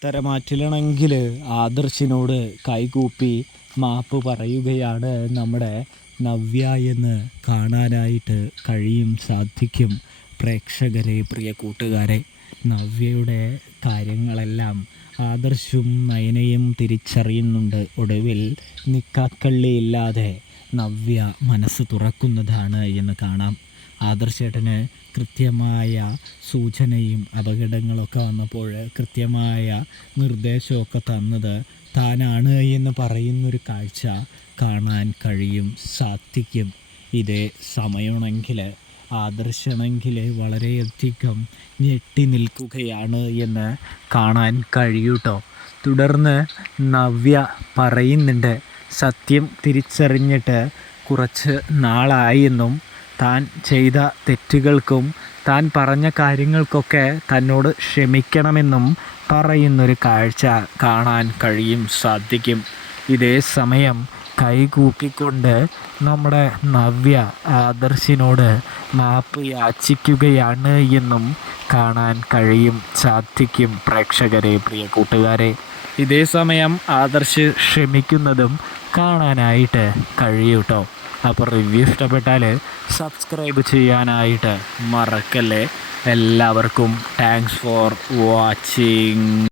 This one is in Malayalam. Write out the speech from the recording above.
ഉത്തരമാറ്റിലണമെങ്കിൽ ആദർശിനോട് കൈകൂപ്പി മാപ്പ് പറയുകയാണ് നമ്മുടെ നവ്യ എന്ന് കാണാനായിട്ട് സാധിക്കും. പ്രേക്ഷകരെ, പ്രിയ കൂട്ടുകാരെ, നവ്യയുടെ കാര്യങ്ങളെല്ലാം ആദർശും നയനയും തിരിച്ചറിയുന്നുണ്ട്. ഒടുവിൽ നിക്കാക്കള്ളിയില്ലാതെ നവ്യ മനസ്സ് തുറക്കുന്നതാണ് എന്ന് കാണാം. ആദർശേട്ടന് കൃത്യമായ സൂചനയും അപകടങ്ങളൊക്കെ വന്നപ്പോൾ കൃത്യമായ നിർദ്ദേശമൊക്കെ തന്നത് താനാണ് എന്ന് പറയുന്നൊരു കാഴ്ച കാണാൻ സാധിക്കും. ഇതേ സമയമാണെങ്കിൽ ആദർശമാണെങ്കിൽ വളരെയധികം ഞെട്ടി നിൽക്കുകയാണ് എന്ന് കാണാൻ കഴിയൂട്ടോ. തുടർന്ന് നവ്യ പറയുന്നുണ്ട്, സത്യം തിരിച്ചറിഞ്ഞിട്ട് കുറച്ച് നാളായെന്നും താൻ ചെയ്ത തെറ്റുകൾക്കും താൻ പറഞ്ഞ കാര്യങ്ങൾക്കൊക്കെ തന്നോട് ക്ഷമിക്കണമെന്നും പറയുന്നൊരു കാഴ്ച കാണാൻ സാധിക്കും. ഇതേ സമയം കൈകൂപ്പിക്കൊണ്ട് നമ്മുടെ നവ്യ ആദർശിനോട് മാപ്പ് യാചിക്കുകയാണ് എന്നും കാണാൻ സാധിക്കും. പ്രേക്ഷകരെ, പ്രിയ കൂട്ടുകാരെ, ഇതേ സമയം ആദർശ് ക്ഷമിക്കുന്നതും കാണാനായിട്ട് കഴിയൂട്ടോ. അപ്പോൾ റിവ്യൂ ഇഷ്ടപ്പെട്ടാൽ സബ്സ്ക്രൈബ് ചെയ്യാനായിട്ട് മറക്കല്ലേ. എല്ലാവർക്കും താങ്ക്സ് ഫോർ വാച്ചിങ്.